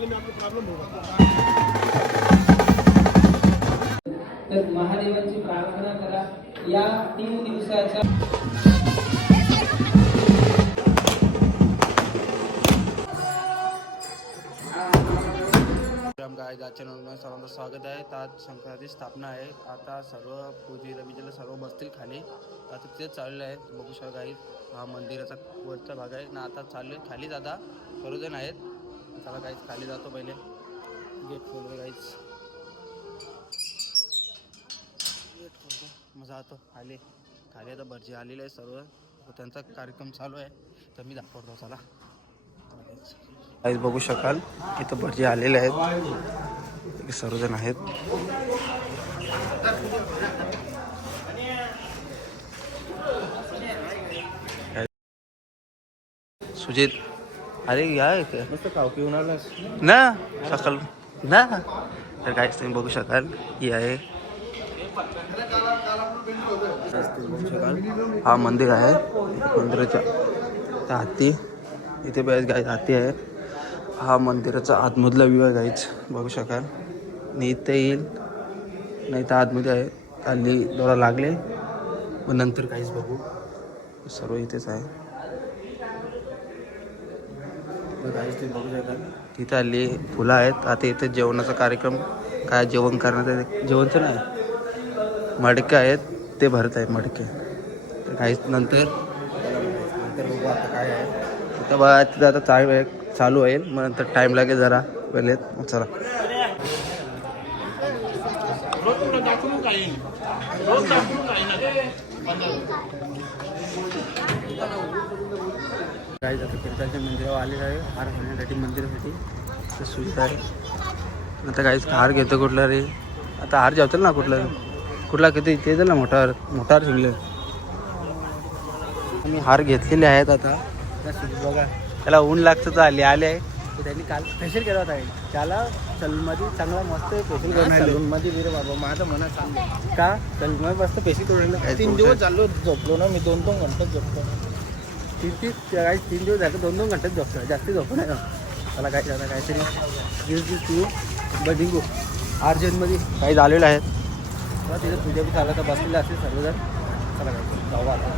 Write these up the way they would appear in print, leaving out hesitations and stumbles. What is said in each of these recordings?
तर महादेवांची प्रार्थना करा या 3 दिवसाच्या चॅनलमध्ये सर्वांचं स्वागत आहे. आज शंकराची स्थापना आहे. आता सर्व पूजेला बिजेला सर्व बसतील खाली. आता तेच चाललेलं आहे. बघू शकता गाईज हा मंदिराचा वरचा भाग आहे ना. आता चालले खाली जाता सर्वजण आहेत. चला गाईज खाली जातो. पहिले गेट खोलतो गाईज. गेट खोलतो मग जातो खाली. खाली आता भटजी आलेले आहे सर्व. त्यांचा कार्यक्रम चालू आहे तर मी दाखवतो. चला गाईज बघू शकाल इथं भटजी आलेले आहेत. सर्वजण आहेत. सुजित अरे या इथे मस्त कावकी उन्हाळास ना सकाळ ना. तर काय तुम्ही बघू शकाल ही आहे हा मंदिर आहे. मंदिराच्या त्या हाती इथे बॅस गाय हाती आहे. हा मंदिराचा आतमधला व्ह्यू आहे गाईच बघू शकाल. नाही इथे येईल नाही तर आतमध्ये आहे. खाली दोरा लागले मग नंतर काहीच बघू. सर्व इथेच आहे. काहीच तुम्ही बघू शकाल तिथे आली फुलं आहेत. आता इथे जेवणाचा कार्यक्रम काय जेवण करण्यात आहे. जेवणचं नाही मडके आहेत ते भरत आहेत मडके. तर काहीच नंतर बघू आता काय आहे तिथं बघा. तिथं आता चालू होईल मग नंतर टाईम लागेल जरा पहिले. चला काय जातं कीर्तनच्या मंदिरावर आलेलं आहे. हार घालण्यासाठी मंदिरासाठी तर सुविधा आहे. आता काहीच हार घेतो कुठला रे. आता हार जेवतील ना कुठला किती ते ना मोठा शिंगले. मी हार घेतलेले आहेत. आता बघा त्याला ऊन लागतं तर आले आहे. त्यांनी काल फेशियल केला होता. त्याला सलूनमध्ये चांगला मस्त फेशियल करून सलूनमध्ये बिरे बाबा माझं मनात चांगलं का सलूनमध्ये मस्त फेशियल करून 3 दिवस चाललो झोपलो ना मी. 2-2 घंटे झोपतो. 3 दिवस झालं 2-2 घंटेच झोपतो. जास्ती झोपू नाही. मला काय झालं काहीतरी तू बडिंगू अर्जंटमध्ये काही झालेलं आहेत. तेव्हा तिथं तुझ्या बी झालं तर बसलेलं असेल सर्वजण. चला काय जाऊ आता.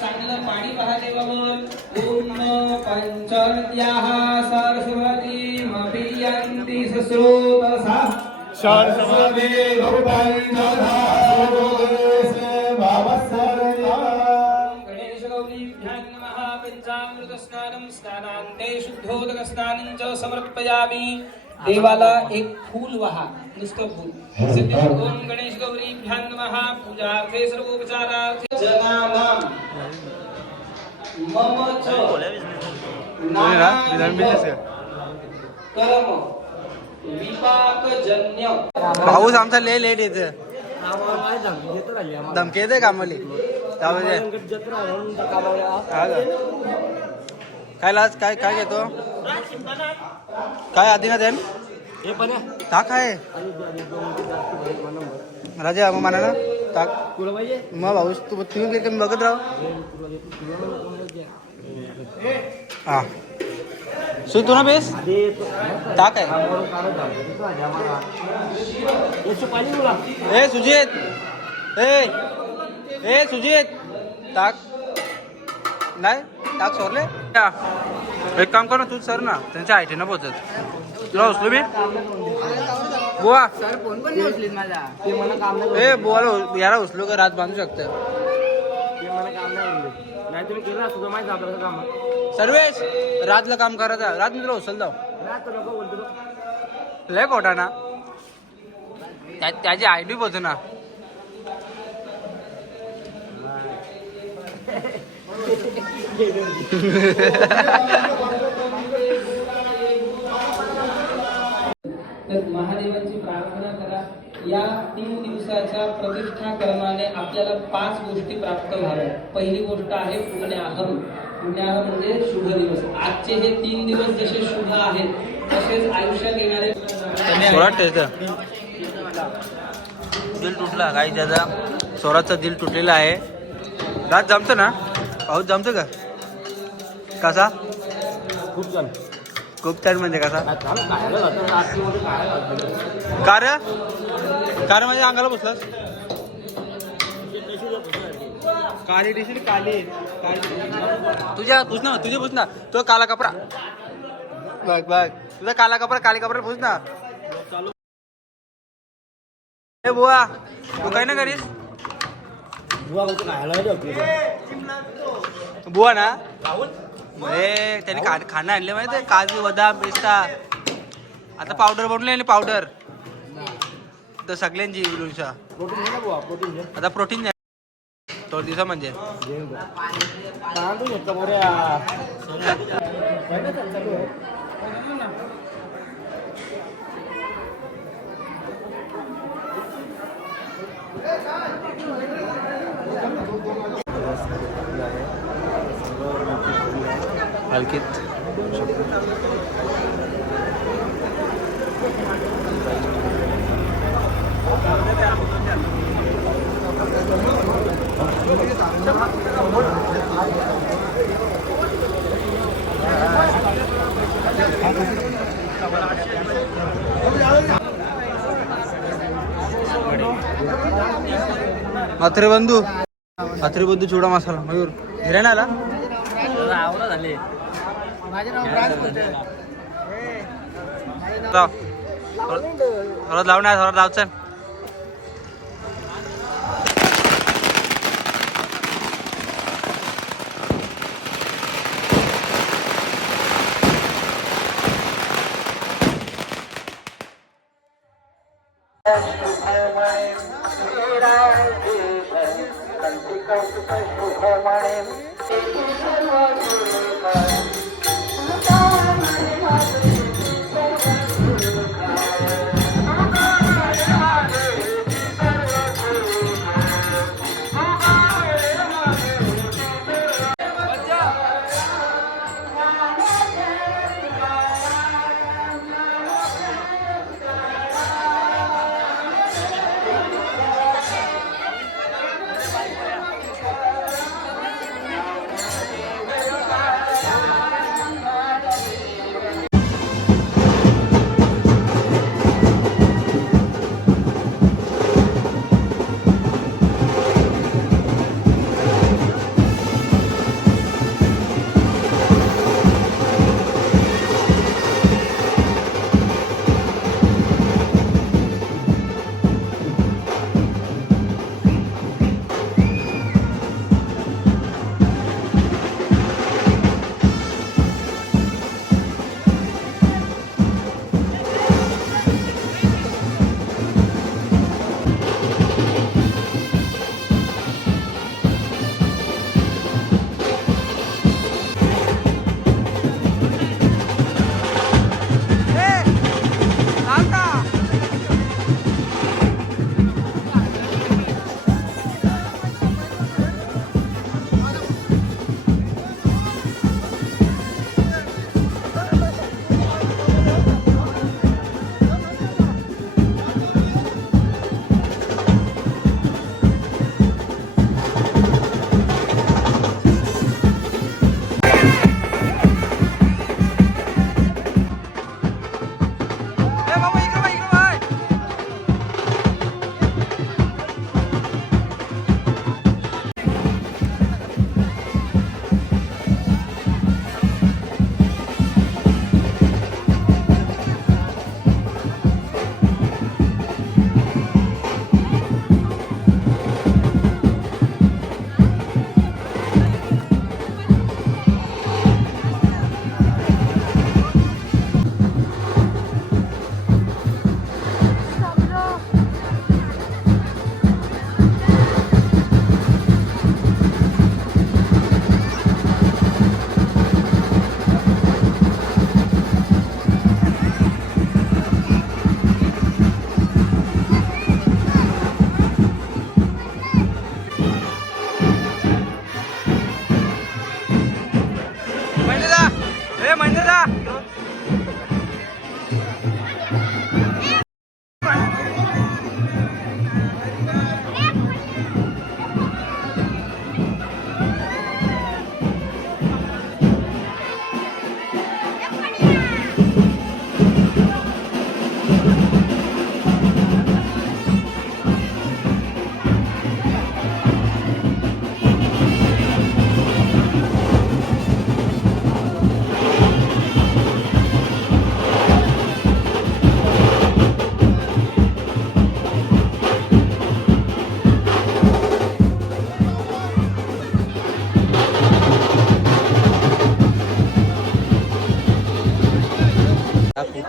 चांगलं पाणी महादेवावर ओम पंचत्याः सरस्वती मभियन्ति सस्रोतसा सरस्वती भूपञ्चधा गणेश गौरीभ्यां नमः. पंचामृत स्नानं स्नानान्ते शुद्धोदकस्नानं च समर्पयामि. देवाला एक फूल वहा नुसतं फूल. ओम गणेश गौरीभ्यां नमः. पूजार्थे सर्वोपचारार्थे जनानां मम च कर्म विपाकजन्य. पाऊस आमचा लय लेट येते. धमकी येते कामाली त्यामध्ये काय लाज काय काय घेतो काय आधी ना देन ताक आहे राजा मग म्हणा ना ताक मग भाऊ तुम्ही बघत राहा. हा सुई तू ना बेस ताक आहे. ए सुजित ए सुजित ताक नाही ताक सोडले. एक काम कर ना तू सर ना त्यांच्या आयटी ना पोचत तुला उचलो मी बुवा. ए बुवाला याला उचलो का रात बांधू शकतं. सर्वेश रातला काम करायचं. रात मी तुला उचल जाऊ लय कोटा ना त्याची आयडी पोच ना. तर महादेवांची प्रार्थना करा या 3 दिवसाच्या प्रतिष्ठा क्रमाने आपल्याला 5 गोष्टी प्राप्त व्हाव्या. पहिली गोष्ट आहे पुण्याहम. पुण्याहम म्हणजे शुभ दिवस. आजचे हे 3 दिवस जसे शुभ आहेत तसेच आयुष्यात येणारे दिल तुटला काही त्याचा स्वराचं दिल तुटलेलं आहे. रात जमतं ना पाऊस जमतं का कसा खूप छान. खूप छान म्हणजे कसा खायला जातो आतमध्ये खायला जातो. कार म्हणजे अंगाला बसलास काली दिसली काली तुझ्या पुस ना तुझे पुस ना तो काला कपडा बघ बघ तुझा काला कपडा काली कपडा पुस ना ए बुवा तू काय ना करीस बुवा कुठं खायला जातो. बुवा ना त्यांनी खाणं आणले माहिती आहे काजू बदाम पिस्ता आता पावडर बनवले आणि पावडर तर सगळ्यांची इल्यूशा प्रोटीन घे ना बुवा, प्रोटीन घे. आता प्रोटीन थोड दिवसा म्हणजे तांदूळ घेतला बऱ्या. हलकीत अत्रे बंधू चिवडा मसाला मयूर हिरायला आला आवडा झाले. थोडं लावणार थोडं लावचं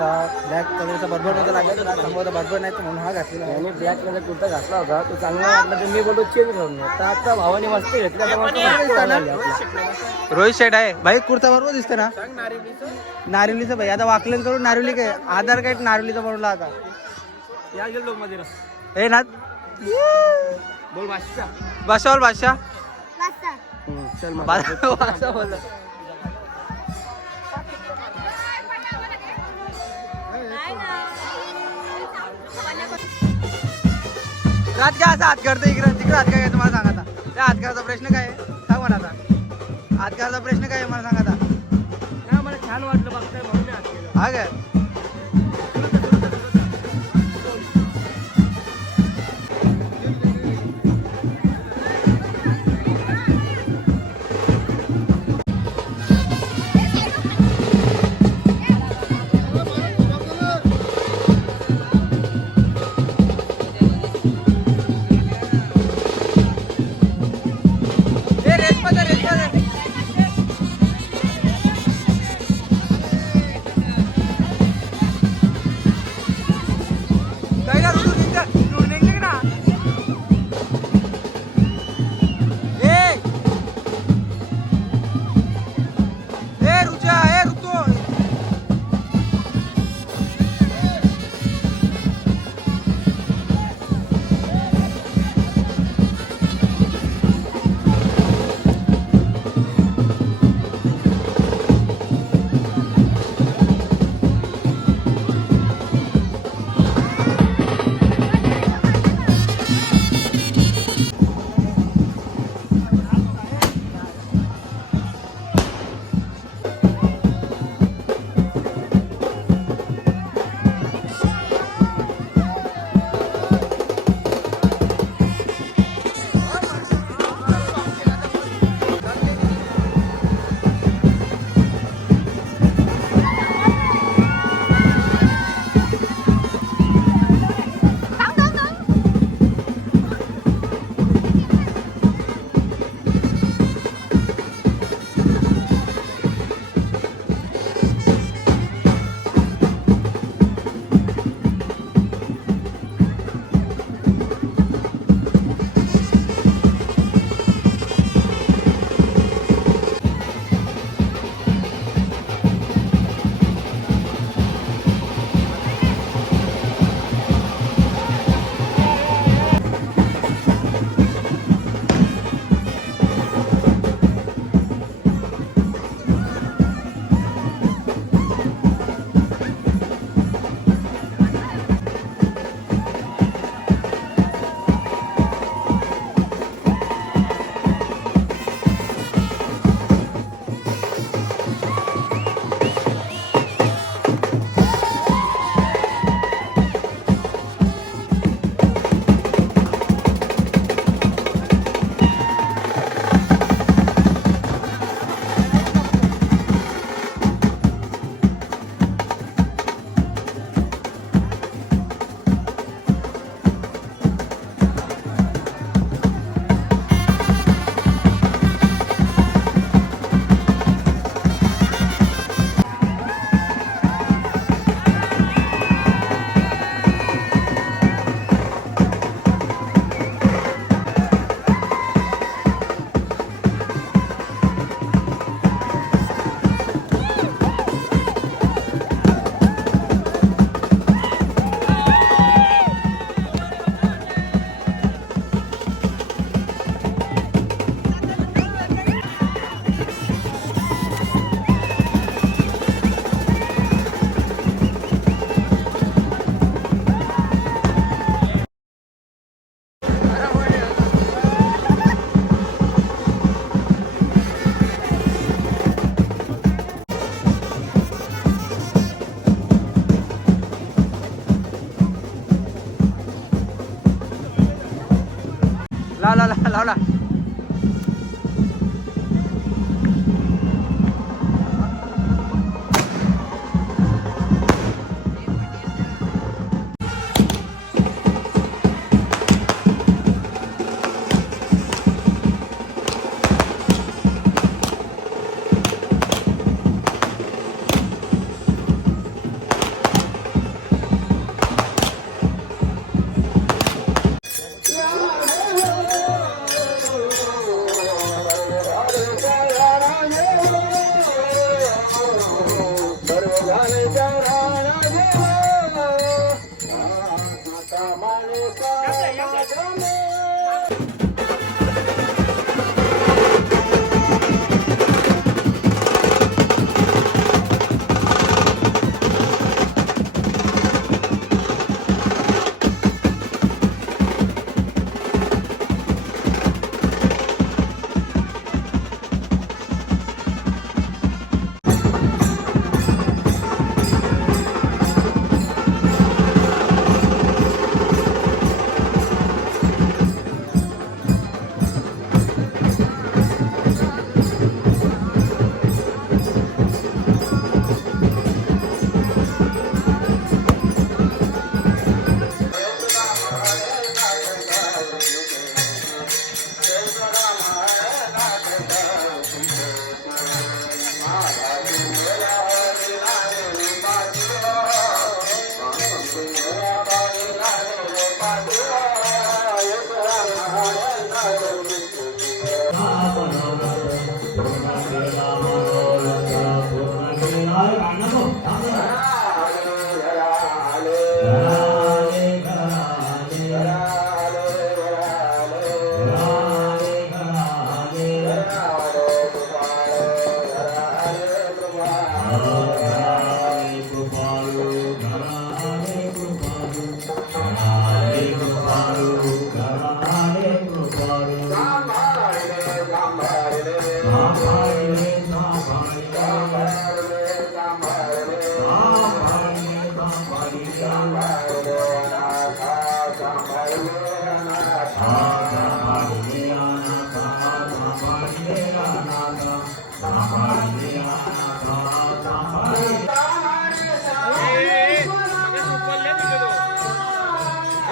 आता ब्लॅक कलरचा बरोबर नव्हता लागला तर समोर बरोबर नाही तर म्हणून हा घातलेला आहे. त्याने ब्लॅक कलर कुर्ता घातला होता तो चांगला वाटला तर मी बोलतो चेंज करून घे. तर आता भावाने मस्त घेतला तर मस्त मस्त वाटला आपला. रोहित शेट आहे भाई कुर्ता बरोबर दिसतं ना नारिवलीचं भाई आता वाकलन करून नारिवली काय आधार कार्ड नारिवलीचा बनवला आता या गेलो लोक मध्ये हे ना बोल भाषा बादशाह बोल बादशाह चल मग बादशाह बोल रात काय असा हात करतो इकडे तिकडे हात काय तुम्हाला सांगा आता त्या हातकरचा प्रश्न काय आहे सांग मला आता हातकरचा प्रश्न काय आहे मला सांगा आता नाही मला छान वाटलं बघताय म्हणून मी हात केला. हा काय लावला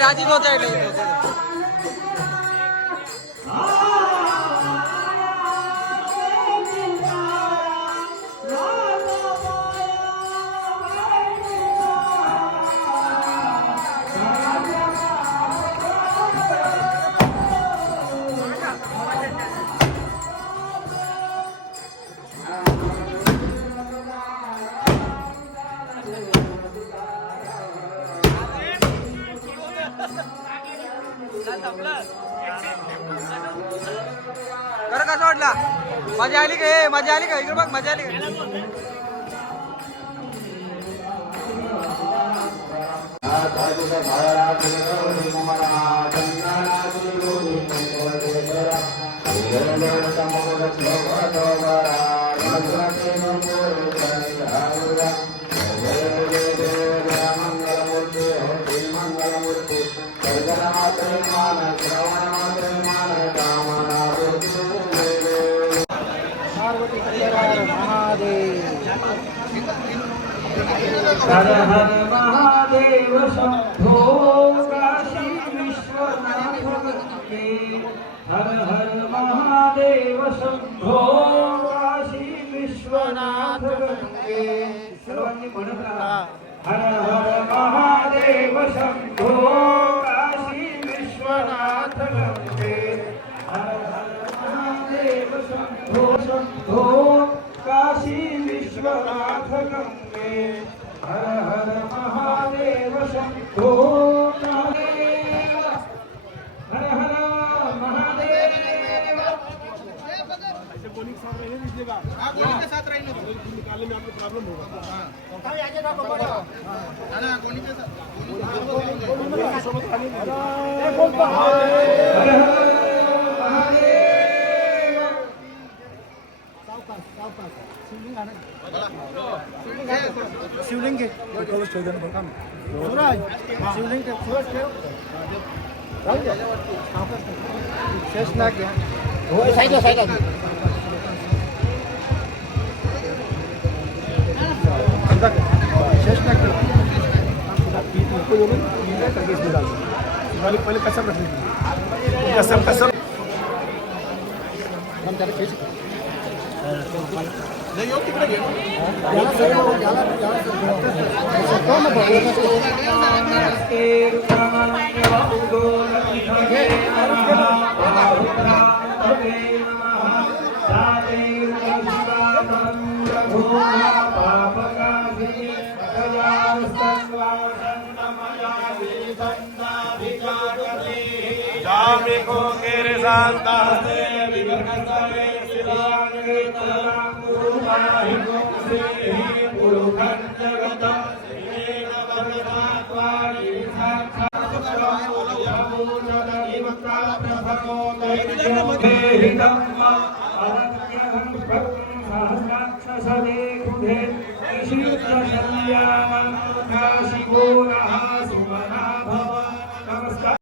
राजी होता है कर कसा वाटला? मजा आली का? मजा आली का? इकडे बघ, मजा आली का? हर हर महादेव शंभो काशी विश्वनाथ गंगे हर हर महादेव शंभो काशी विश्वनाथ गंगे सर्वांनी म्हणत राहा हर हर महादेव शंभो काशी विश्वनाथ गंगे हर हर महादेव शंभो शंभो काशी विश्वनाथ गंगे हर हर महादेव शंभो महादेव हर हर महादेव शिवलिंग के शिवलिंग के शेष नाग साइड साइड शेष नाग पहिले कसं कसं कसं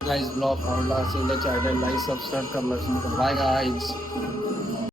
गाइस ब्लॉग आवडला असेल तर चॅनल लाईक सबस्क्राईब करा. Bye guys.